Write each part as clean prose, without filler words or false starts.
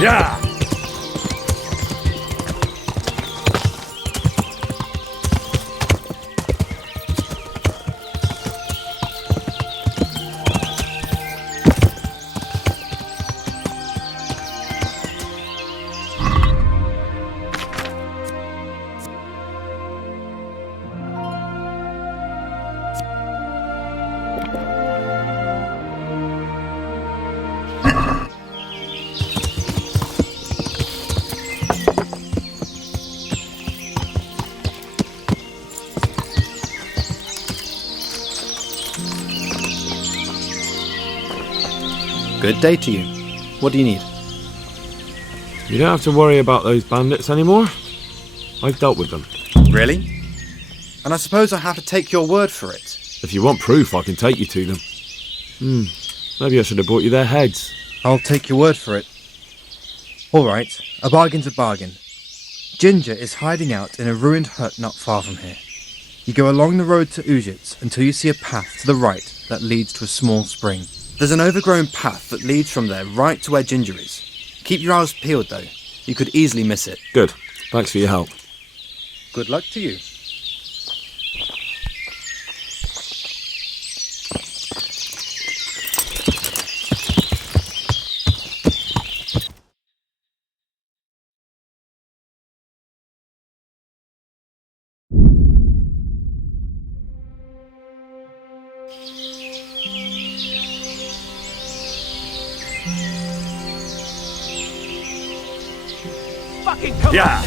Yeah! Good day to you. What do you need? You don't have to worry about those bandits anymore. I've dealt with them. Really? And I suppose I have to take your word for it. If you want proof, I can take you to them. Maybe I should have brought you their heads. I'll take your word for it. All right, a bargain's a bargain. Ginger is hiding out in a ruined hut not far from here. You go along the road to Ujits until you see a path to the right that leads to a small spring. There's an overgrown path that leads from there right to where Ginger is. Keep your eyes peeled, though. You could easily miss it. Good. Thanks for your help. Good luck to you. Yeah!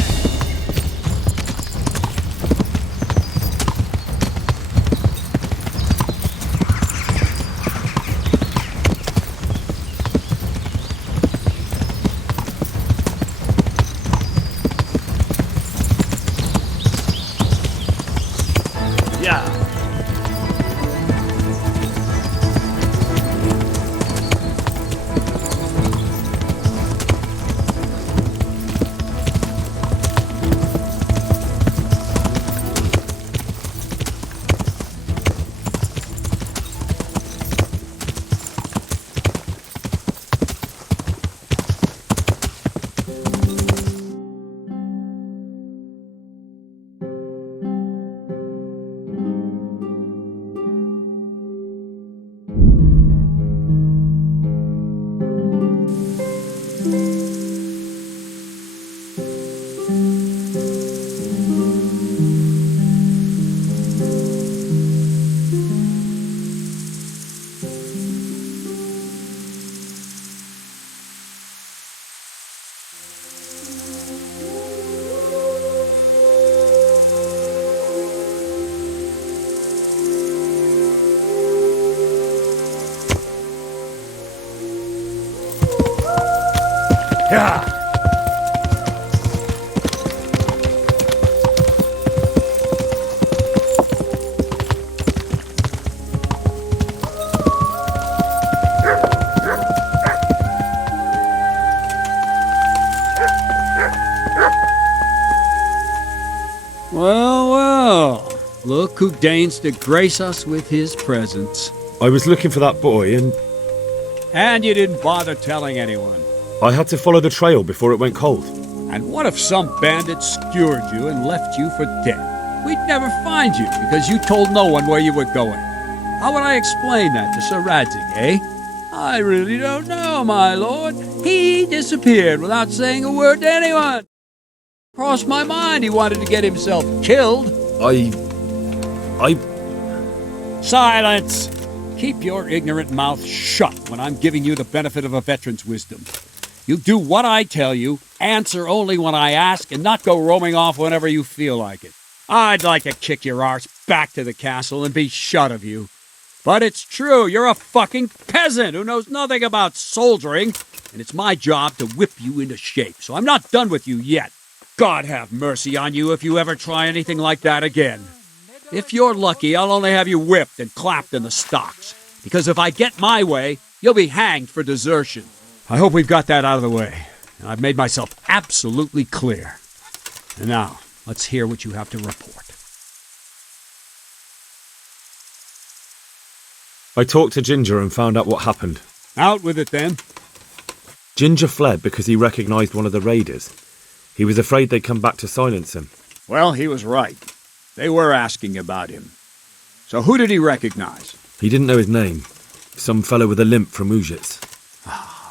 Yeah! Well, look who deigns to grace us with his presence. I was looking for that boy and And you didn't bother telling anyone. I had to follow the trail before it went cold. And what if some bandit skewered you and left you for dead? We'd never find you because you told no one where you were going. How would I explain that to Sir Radzig, eh? I really don't know, my lord. He disappeared without saying a word to anyone. Crossed my mind he wanted to get himself killed. I... Silence! Keep your ignorant mouth shut when I'm giving you the benefit of a veteran's wisdom. You do what I tell you, answer only when I ask, and not go roaming off whenever you feel like it. I'd like to kick your arse back to the castle and be shut of you. But it's true, you're a fucking peasant who knows nothing about soldiering, and it's my job to whip you into shape, so I'm not done with you yet. God have mercy on you if you ever try anything like that again. If you're lucky, I'll only have you whipped and clapped in the stocks, because if I get my way, you'll be hanged for desertion. I hope we've got that out of the way, and I've made myself absolutely clear. And now, let's hear what you have to report. I talked to Ginger and found out what happened. Out with it, then. Ginger fled because he recognised one of the raiders. He was afraid they'd come back to silence him. Well, he was right. They were asking about him. So who did he recognize? He didn't know his name. Some fellow with a limp from Ujits.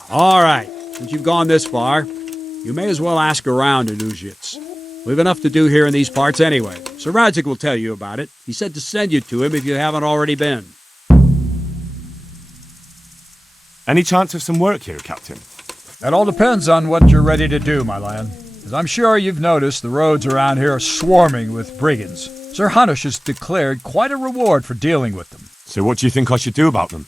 All right. Since you've gone this far, you may as well ask around in Ujits. We've enough to do here in these parts anyway. Sir Radzig will tell you about it. He said to send you to him if you haven't already been. Any chance of some work here, Captain? That all depends on what you're ready to do, my lad. As I'm sure you've noticed, the roads around here are swarming with brigands. Sir Hanush has declared quite a reward for dealing with them. So what do you think I should do about them?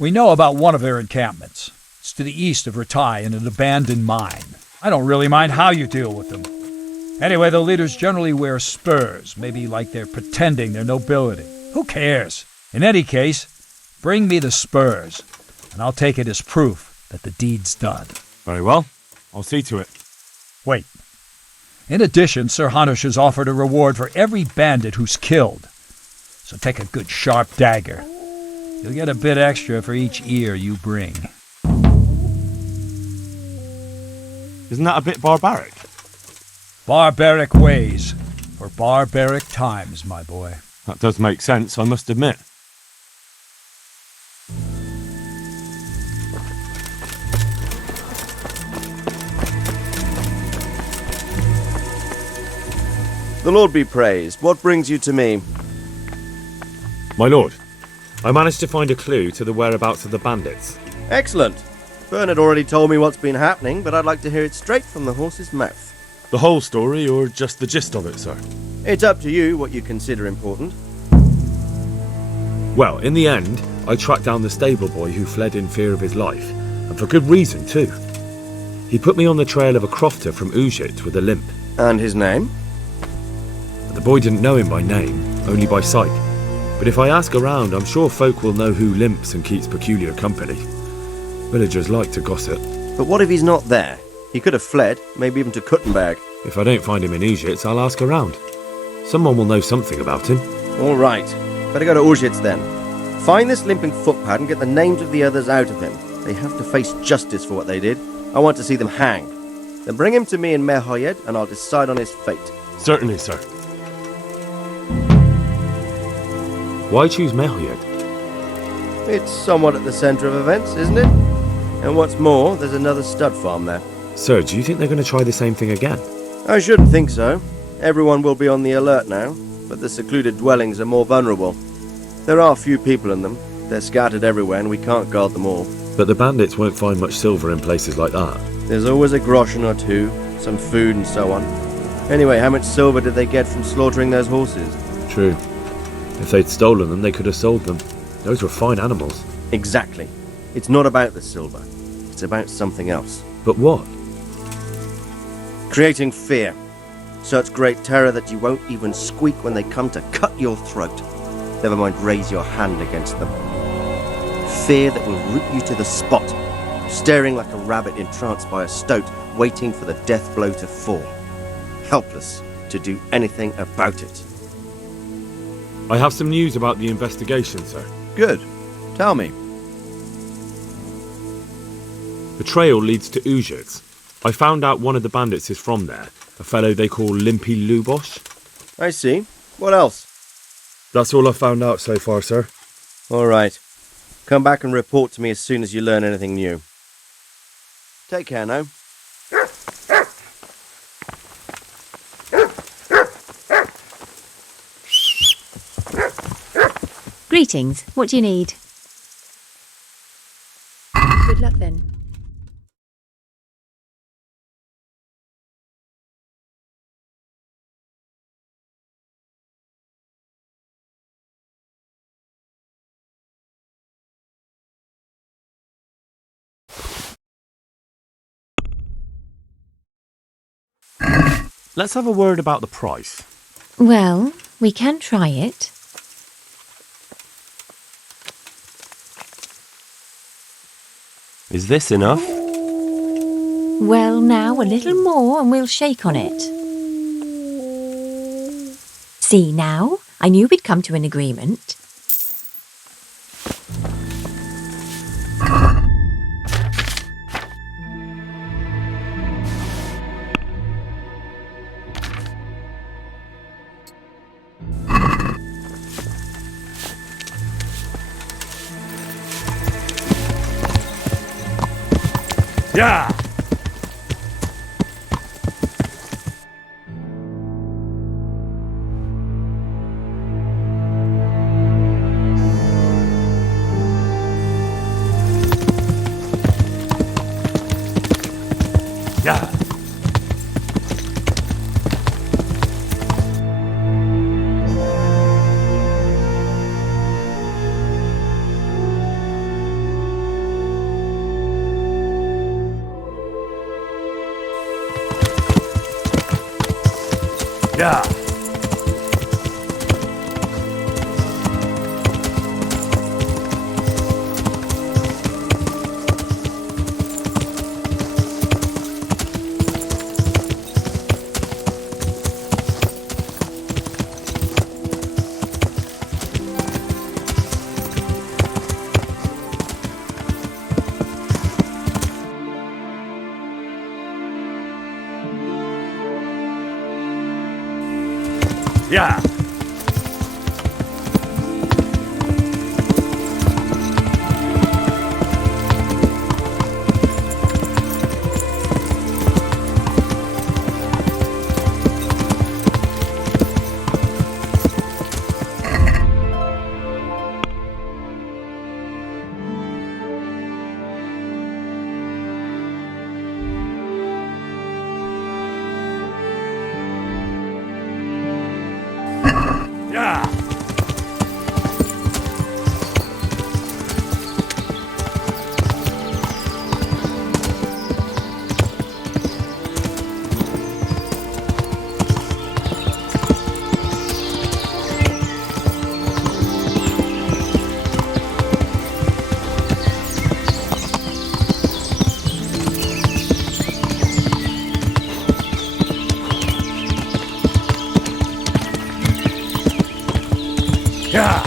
We know about one of their encampments. It's to the east of Ratai in an abandoned mine. I don't really mind how you deal with them. Anyway, the leaders generally wear spurs, maybe like they're pretending they're nobility. Who cares? In any case, bring me the spurs, and I'll take it as proof that the deed's done. Very well. I'll see to it. Wait. In addition, Sir Hanush has offered a reward for every bandit who's killed. So take a good sharp dagger. You'll get a bit extra for each ear you bring. Isn't that a bit barbaric? Barbaric ways for barbaric times, my boy. That does make sense, I must admit. The Lord be praised. What brings you to me? My lord, I managed to find a clue to the whereabouts of the bandits. Excellent. Bernard already told me what's been happening, but I'd like to hear it straight from the horse's mouth. The whole story, or just the gist of it, sir? It's up to you what you consider important. Well, in the end, I tracked down the stable boy who fled in fear of his life, and for good reason, too. He put me on the trail of a crofter from Ujit with a limp. And his name? The boy didn't know him by name, only by sight. But if I ask around, I'm sure folk will know who limps and keeps peculiar company. Villagers like to gossip. But what if he's not there? He could have fled, maybe even to Kuttenberg. If I don't find him in Ujits, I'll ask around. Someone will know something about him. All right. Better go to Ujits then. Find this limping footpad and get the names of the others out of him. They have to face justice for what they did. I want to see them hanged. Then bring him to me in Merhoyed and I'll decide on his fate. Certainly, sir. Why choose Merhoyed? It's somewhat at the centre of events, isn't it? And what's more, there's another stud farm there. Sir, do you think they're going to try the same thing again? I shouldn't think so. Everyone will be on the alert now, but the secluded dwellings are more vulnerable. There are few people in them. They're scattered everywhere and we can't guard them all. But the bandits won't find much silver in places like that. There's always a groschen or two, some food and so on. Anyway, how much silver did they get from slaughtering those horses? True. If they'd stolen them, they could have sold them. Those were fine animals. Exactly. It's not about the silver. It's about something else. But what? Creating fear. Such great terror that you won't even squeak when they come to cut your throat. Never mind raise your hand against them. Fear that will root you to the spot, staring like a rabbit entranced by a stoat, waiting for the death blow to fall. Helpless to do anything about it. I have some news about the investigation, sir. Good. Tell me. The trail leads to Ujits. I found out one of the bandits is from there, a fellow they call Limpy Lubosh. I see. What else? That's all I've found out so far, sir. All right. Come back and report to me as soon as you learn anything new. Take care now. Greetings. What do you need? Good luck then. Let's have a word about the price. Well, we can try it. Is this enough? Well, now a little more and we'll shake on it. See now, I knew we'd come to an agreement. Yeah! Yeah! Yeah! Yeah! Yeah! Yeah!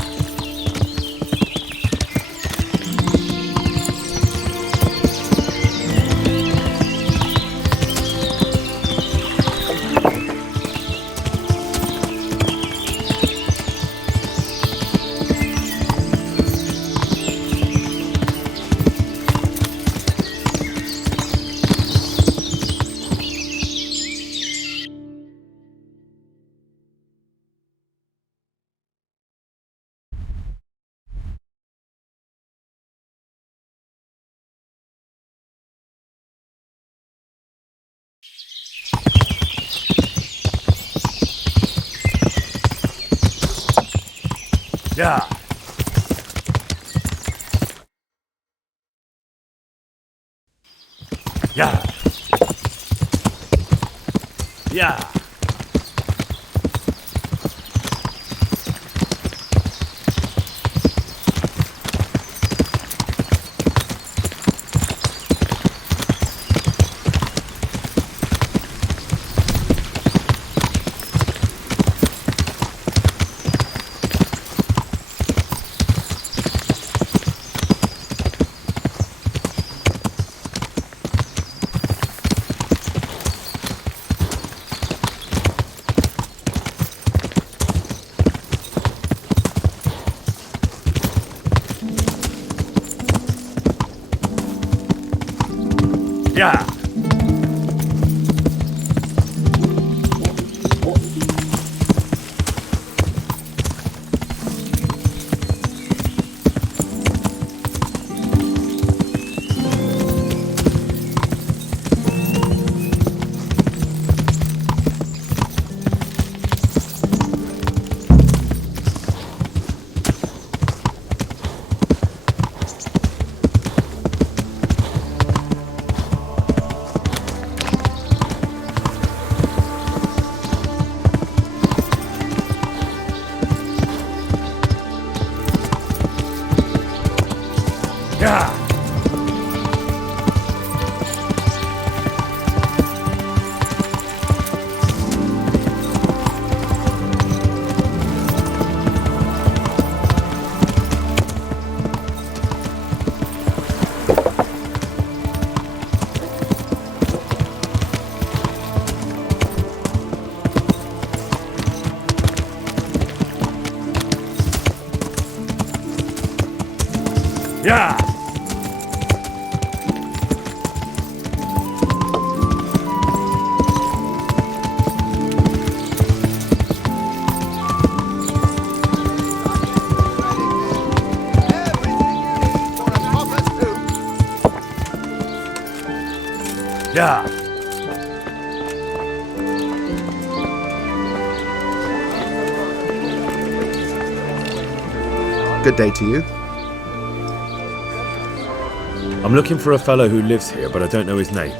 Yeah! Yeah! Yeah! Yeah! Yeah. Good day to you. I'm looking for a fellow who lives here, but I don't know his name.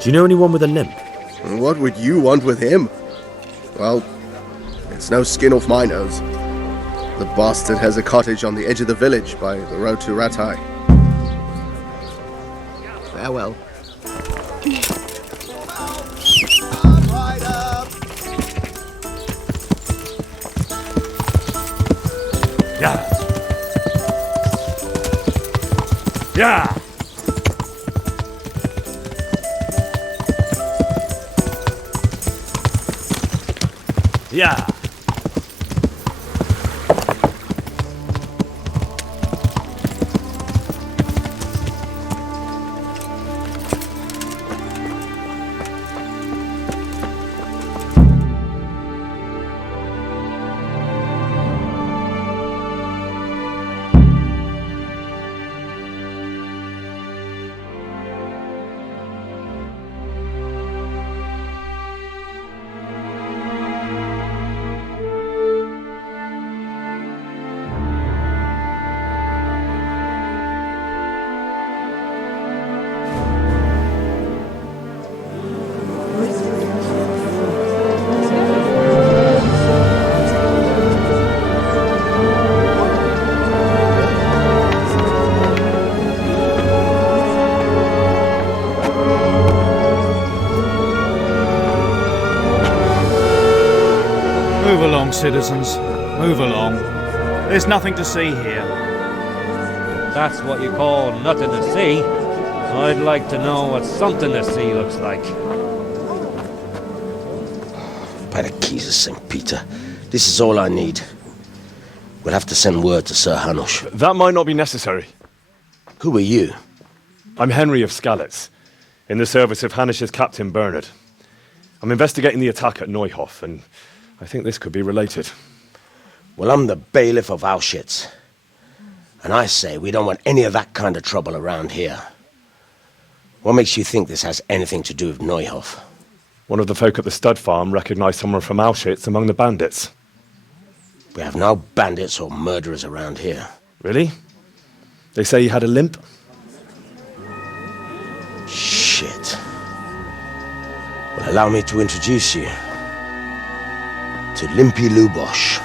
Do you know anyone with a limp? What would you want with him? Well, it's no skin off my nose. The bastard has a cottage on the edge of the village by the road to Ratai. Farewell. Yeah. Yeah. Yeah. Move along, citizens. Move along. There's nothing to see here. That's what you call nothing to see. I'd like to know what something to see looks like. By the keys of St. Peter, this is all I need. We'll have to send word to Sir Hanush. That might not be necessary. Who are you? I'm Henry of Skalitz, in the service of Hanush's Captain Bernard. I'm investigating the attack at Neuhof, and I think this could be related. Well, I'm the bailiff of Auschwitz. And I say we don't want any of that kind of trouble around here. What makes you think this has anything to do with Neuhof? One of the folk at the stud farm recognized someone from Auschwitz among the bandits. We have no bandits or murderers around here. Really? They say he had a limp? Shit. Well, allow me to introduce you to Limpy Lubosh.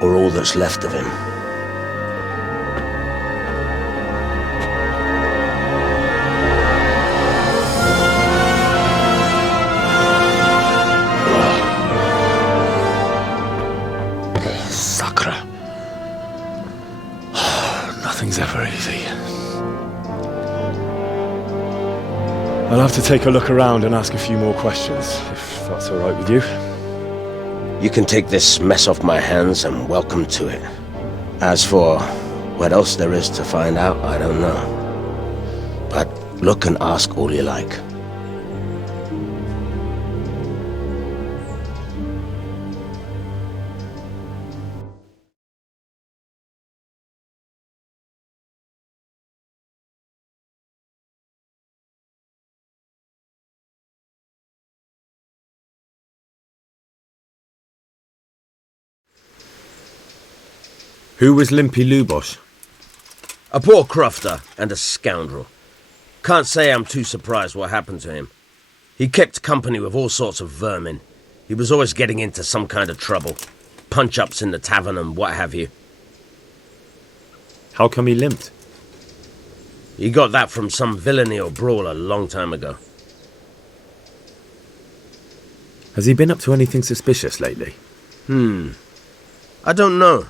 Or all that's left of him. Sacre. Nothing's ever easy. I'll have to take a look around and ask a few more questions, if that's all right with you. You can take this mess off my hands and welcome to it. As for what else there is to find out, I don't know. But look and ask all you like. Who was Limpy Lubosh? A poor crofter and a scoundrel. Can't say I'm too surprised what happened to him. He kept company with all sorts of vermin. He was always getting into some kind of trouble. Punch-ups in the tavern and what have you. How come he limped? He got that from some villainy or brawl a long time ago. Has he been up to anything suspicious lately? I don't know.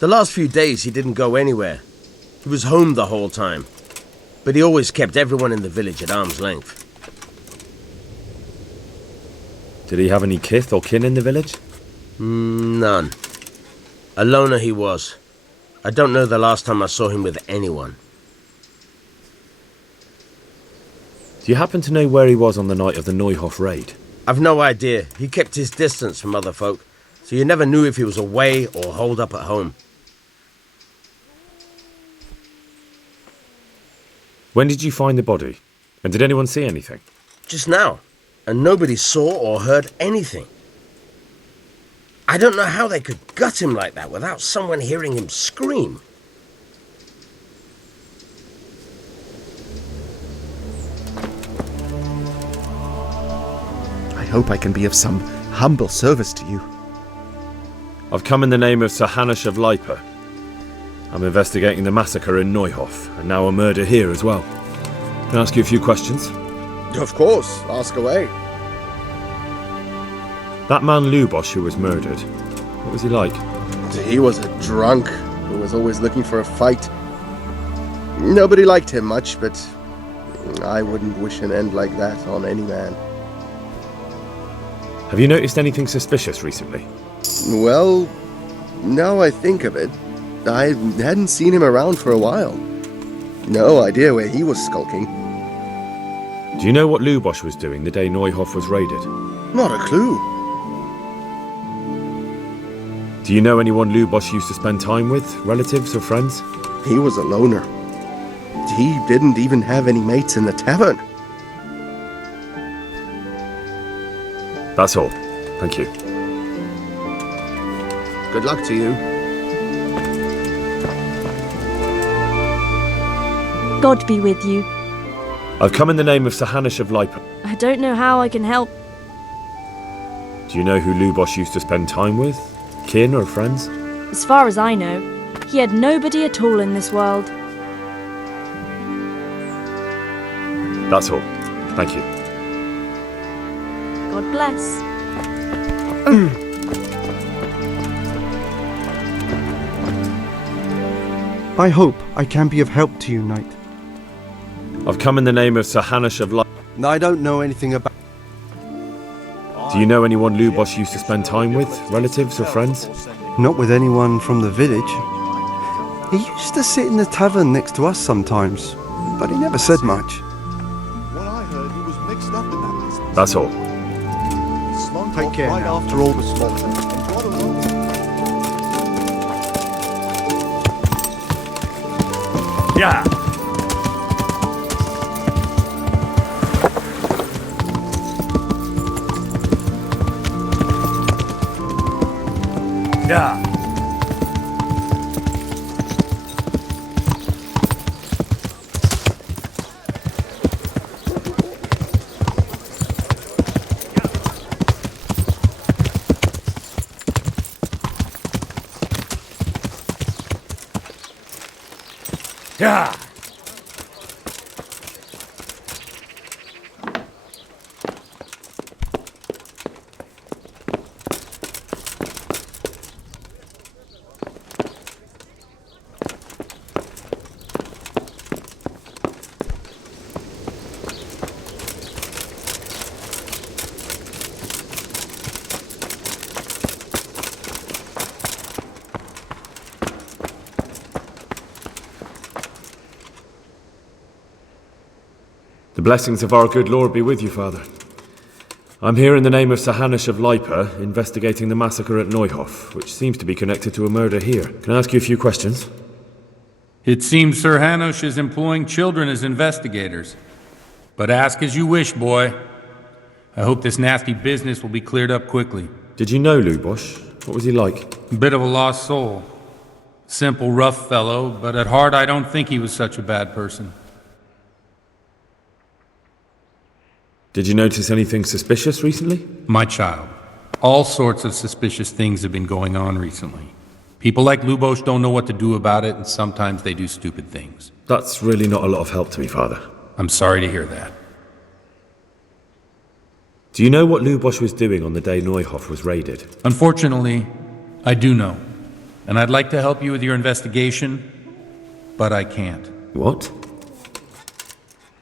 The last few days he didn't go anywhere. He was home the whole time. But he always kept everyone in the village at arm's length. Did he have any kith or kin in the village? None. A loner he was. I don't know the last time I saw him with anyone. Do you happen to know where he was on the night of the Neuhof raid? I've no idea. He kept his distance from other folk, so you never knew if he was away or holed up at home. When did you find the body? And did anyone see anything? Just now, and nobody saw or heard anything. I don't know how they could gut him like that without someone hearing him scream. I hope I can be of some humble service to you. I've come in the name of Sir Hanush of Lipa. I'm investigating the massacre in Neuhof, and now a murder here as well. Can I ask you a few questions? Of course, ask away. That man Lubosh who was murdered, what was he like? He was a drunk who was always looking for a fight. Nobody liked him much, but I wouldn't wish an end like that on any man. Have you noticed anything suspicious recently? Well, now I think of it, I hadn't seen him around for a while. No idea where he was skulking. Do you know what Lubosh was doing the day Neuhof was raided? Not a clue. Do you know anyone Lubosh used to spend time with, relatives or friends? He was a loner. He didn't even have any mates in the tavern. That's all. Thank you. Good luck to you. God be with you. I've come in the name of Sir Hanush of Lipa. I don't know how I can help. Do you know who Lubosh used to spend time with? Kin or friends? As far as I know, he had nobody at all in this world. That's all. Thank you. God bless. I hope I can be of help to you, knight. I've come in the name of Sir Hanush of Lipa. I don't know anything about... Do you know anyone Lubosh used to spend time with, relatives or friends? Not with anyone from the village. He used to sit in the tavern next to us sometimes, but he never said much. What I heard, he was mixed up in that business. That's all. Slunk Take off care right now. after all the slaughter. And brought along Yeah. Yeah. Yeah. The blessings of our good Lord be with you, Father. I'm here in the name of Sir Hanush of Lipa, investigating the massacre at Neuhof, which seems to be connected to a murder here. Can I ask you a few questions? It seems Sir Hanush is employing children as investigators. But ask as you wish, boy. I hope this nasty business will be cleared up quickly. Did you know Lubosh? What was he like? A bit of a lost soul. Simple, rough fellow, but at heart I don't think he was such a bad person. Did you notice anything suspicious recently? My child, all sorts of suspicious things have been going on recently. People like Lubosh don't know what to do about it, and sometimes they do stupid things. That's really not a lot of help to me, Father. I'm sorry to hear that. Do you know what Lubosh was doing on the day Neuhof was raided? Unfortunately, I do know. And I'd like to help you with your investigation, but I can't. What?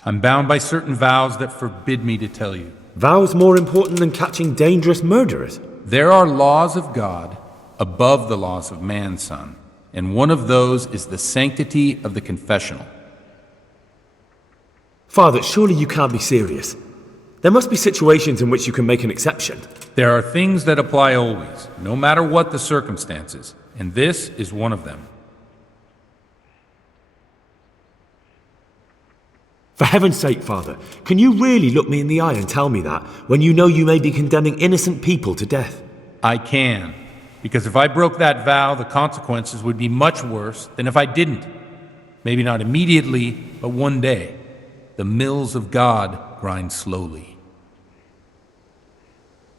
I'm bound by certain vows that forbid me to tell you. Vows more important than catching dangerous murderers? There are laws of God above the laws of man, son. And one of those is the sanctity of the confessional. Father, surely you can't be serious. There must be situations in which you can make an exception. There are things that apply always, no matter what the circumstances. And this is one of them. For heaven's sake, Father, can you really look me in the eye and tell me that when you know you may be condemning innocent people to death? I can. Because if I broke that vow, the consequences would be much worse than if I didn't. Maybe not immediately, but one day. The mills of God grind slowly.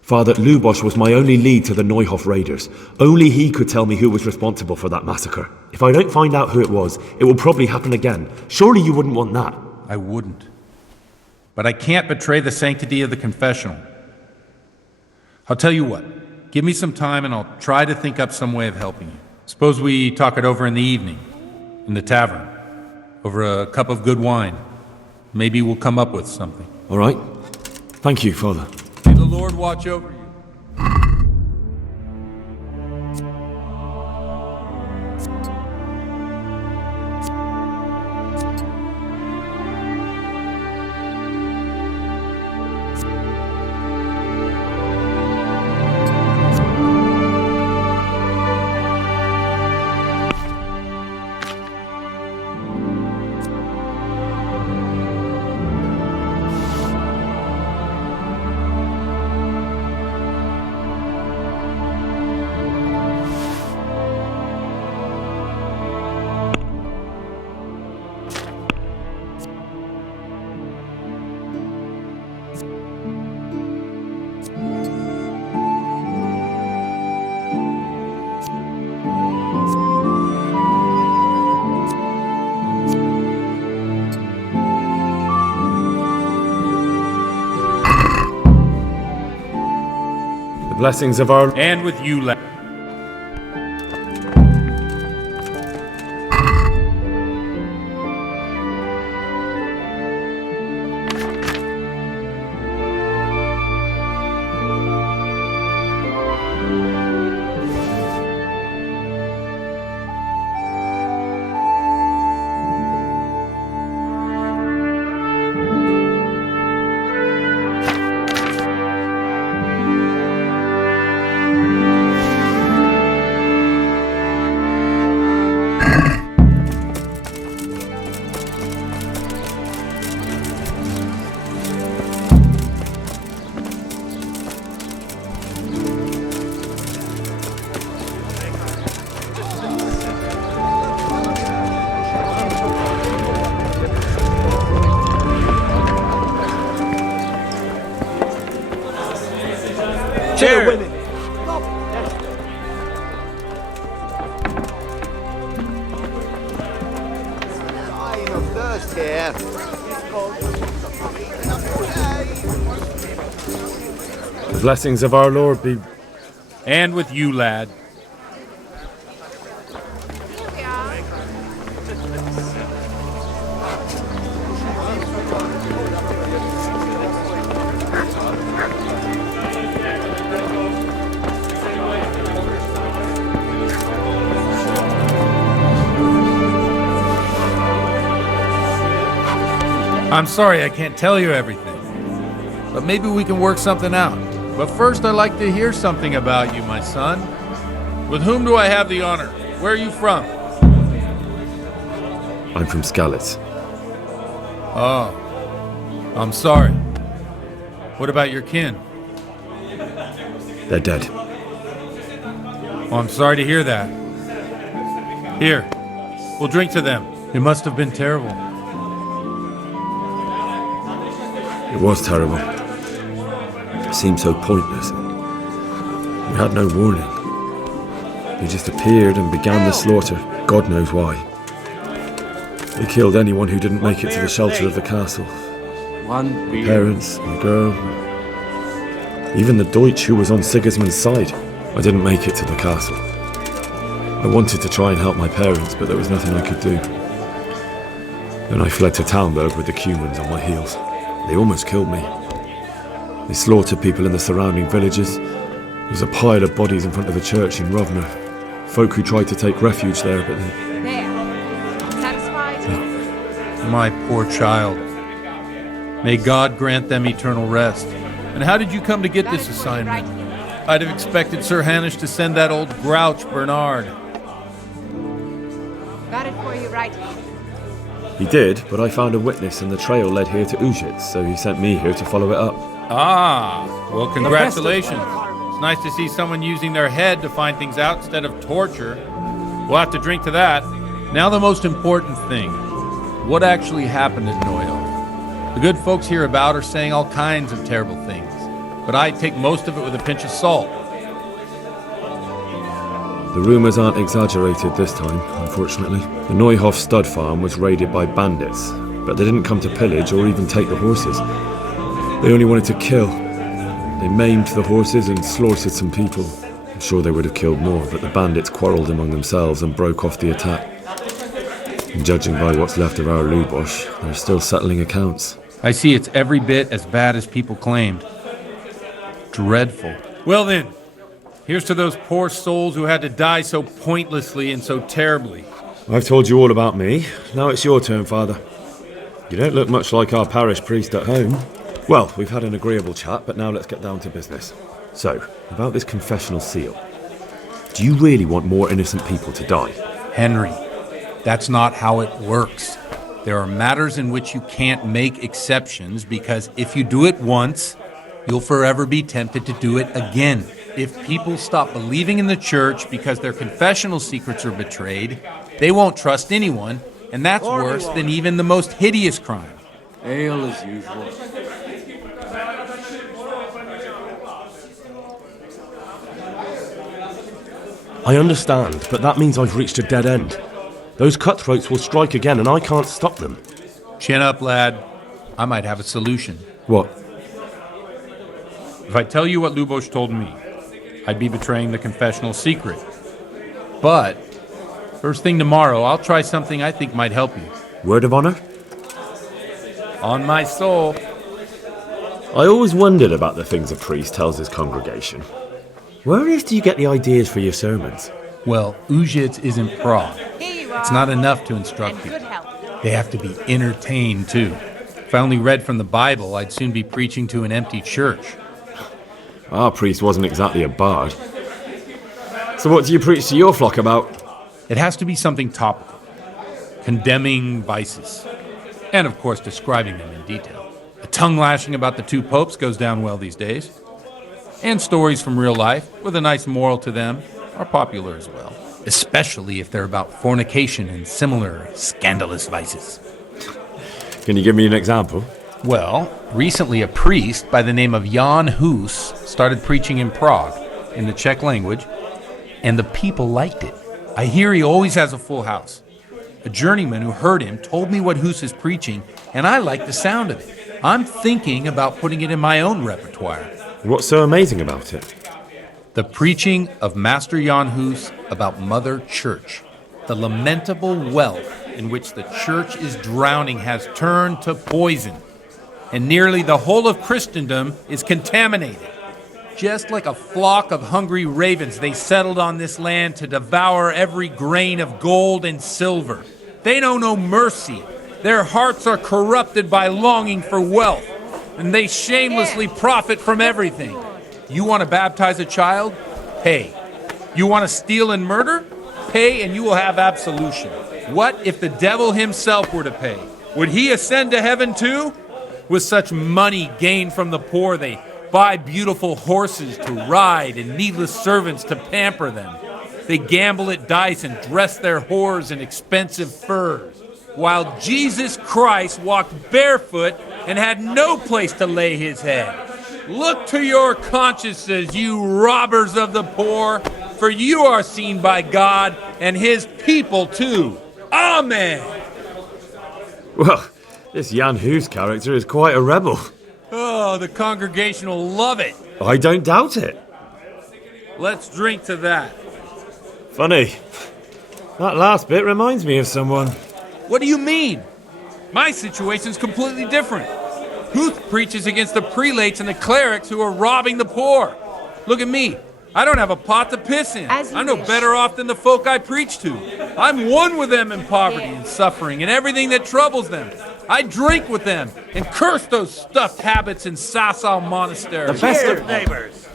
Father, Lubosch was my only lead to the Neuhof raiders. Only he could tell me who was responsible for that massacre. If I don't find out who it was, it will probably happen again. Surely you wouldn't want that. I wouldn't. But I can't betray the sanctity of the confessional. I'll tell you what. Give me some time and I'll try to think up some way of helping you. Suppose we talk it over in the evening, in the tavern, over a cup of good wine. Maybe we'll come up with something. All right. Thank you, Father. May the Lord watch over you. Blessings of our... And with you, lad. Cheers. Women. Dying of thirst here. The blessings of our Lord be... And with you, lad. I'm sorry I can't tell you everything, but maybe we can work something out. But first I'd like to hear something about you, my son. With whom do I have the honor? Where are you from? I'm from Skalitz. Oh, I'm sorry. What about your kin? They're dead. Oh, I'm sorry to hear that. Here, we'll drink to them. It must have been terrible. It was terrible. It seemed so pointless. We had no warning. They just appeared and began the slaughter, God knows why. They killed anyone who didn't make it to the shelter of the castle. My parents, my girl, even the Deutsch who was on Sigismund's side. I didn't make it to the castle. I wanted to try and help my parents, but there was nothing I could do. Then I fled to Talmberg with the Cumans on my heels. They almost killed me. They slaughtered people in the surrounding villages. There was a pile of bodies in front of the church in Rovna. Folk who tried to take refuge there, but they... Satisfied? My poor child. May God grant them eternal rest. And how did you come to get this assignment? I'd have expected Sir Hanush to send that old grouch, Bernard. Got it for you right here. He did, but I found a witness and the trail led here to Ujits, so he sent me here to follow it up. Ah, well, congratulations. It's nice to see someone using their head to find things out instead of torture. We'll have to drink to that. Now the most important thing. What actually happened at Neuhof? The good folks hereabout are saying all kinds of terrible things, but I take most of it with a pinch of salt. The rumours aren't exaggerated this time, unfortunately. The Neuhof stud farm was raided by bandits, but they didn't come to pillage or even take the horses. They only wanted to kill. They maimed the horses and slaughtered some people. I'm sure they would have killed more, but the bandits quarrelled among themselves and broke off the attack. And judging by what's left of our Lubosh, they're still settling accounts. I see it's every bit as bad as people claimed. Dreadful. Well then, here's to those poor souls who had to die so pointlessly and so terribly. I've told you all about me. Now it's your turn, Father. You don't look much like our parish priest at home. Well, we've had an agreeable chat, but now let's get down to business. So, about this confessional seal. Do you really want more innocent people to die? Henry, that's not how it works. There are matters in which you can't make exceptions because if you do it once, you'll forever be tempted to do it again. If people stop believing in the church because their confessional secrets are betrayed, they won't trust anyone, and that's worse than even the most hideous crime. Ale as usual. I understand, but that means I've reached a dead end. Those cutthroats will strike again and I can't stop them. Chin up, lad. I might have a solution. What? If I tell you what Lubosh told me, I'd be betraying the confessional secret. But, first thing tomorrow, I'll try something I think might help you. Word of honor? On my soul. I always wondered about the things a priest tells his congregation. Where on earth do you get the ideas for your sermons? Well, Ujits is in Prague. It's not enough to instruct people. They have to be entertained, too. If I only read from the Bible, I'd soon be preaching to an empty church. Our priest wasn't exactly a bard. So what do you preach to your flock about? It has to be something topical. Condemning vices. And, of course, describing them in detail. A tongue-lashing about the two popes goes down well these days. And stories from real life, with a nice moral to them, are popular as well. Especially if they're about fornication and similar scandalous vices. Can you give me an example? Well, recently a priest by the name of Jan Hus started preaching in Prague, in the Czech language, and the people liked it. I hear he always has a full house. A journeyman who heard him told me what Hus is preaching, and I like the sound of it. I'm thinking about putting it in my own repertoire. What's so amazing about it? The preaching of Master Jan Hus about Mother Church. The lamentable wealth in which the church is drowning has turned to poison, and nearly the whole of Christendom is contaminated. Just like a flock of hungry ravens, they settled on this land to devour every grain of gold and silver. They know no mercy. Their hearts are corrupted by longing for wealth, and they shamelessly profit from everything. You want to baptize a child? Pay. You want to steal and murder? Pay and you will have absolution. What if the devil himself were to pay? Would he ascend to heaven too? With such money gained from the poor, they buy beautiful horses to ride and needless servants to pamper them. They gamble at dice and dress their whores in expensive furs, while Jesus Christ walked barefoot and had no place to lay his head. Look to your consciences, you robbers of the poor, for you are seen by God and his people too. Amen. Well, this Jan Hus character is quite a rebel. Oh, the congregation will love it. I don't doubt it. Let's drink to that. Funny. That last bit reminds me of someone. What do you mean? My situation's completely different. Huth preaches against the prelates and the clerics who are robbing the poor. Look at me. I don't have a pot to piss in. I'm no better off than the folk I preach to. I'm one with them in poverty and suffering and everything that troubles them. I drink with them and curse those stuffed habits in Sasau monasteries. The best of neighbors.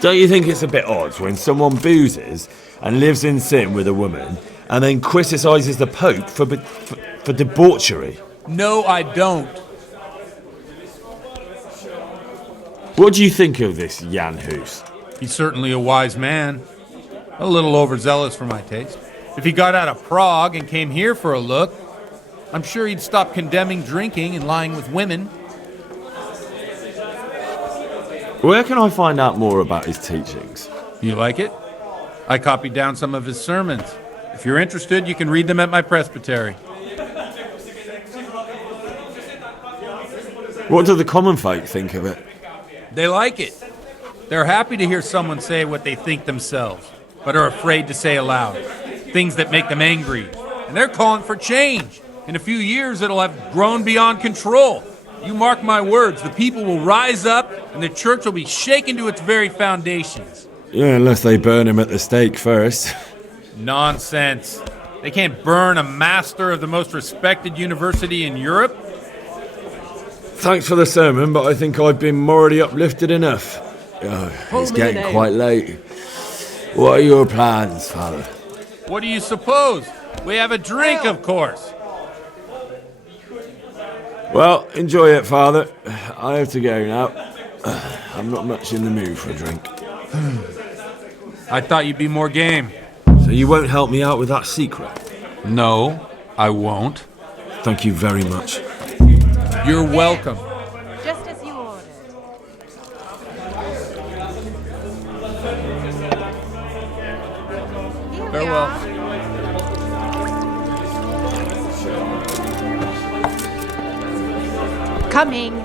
Don't you think it's a bit odd when someone boozes and lives in sin with a woman and then criticises the Pope for debauchery. No, I don't. What do you think of this Jan Hus? He's certainly a wise man. A little overzealous for my taste. If he got out of Prague and came here for a look, I'm sure he'd stop condemning drinking and lying with women. Where can I find out more about his teachings? You like it? I copied down some of his sermons. If you're interested, you can read them at my presbytery. What do the common folk think of it? They like it. They're happy to hear someone say what they think themselves, but are afraid to say aloud. Things that make them angry. And they're calling for change. In a few years, it'll have grown beyond control. You mark my words, the people will rise up, and the church will be shaken to its very foundations. Yeah, unless they burn him at the stake first. Nonsense. They can't burn a master of the most respected university in Europe. Thanks for the sermon, but I think I've been morally uplifted enough. It's getting quite late. What are your plans, Father? What do you suppose? We have a drink, of course. Well, enjoy it, Father. I have to go now. I'm not much in the mood for a drink. I thought you'd be more game. So you won't help me out with that secret? No, I won't. Thank you very much. You're welcome. Just as you ordered. Farewell. Coming.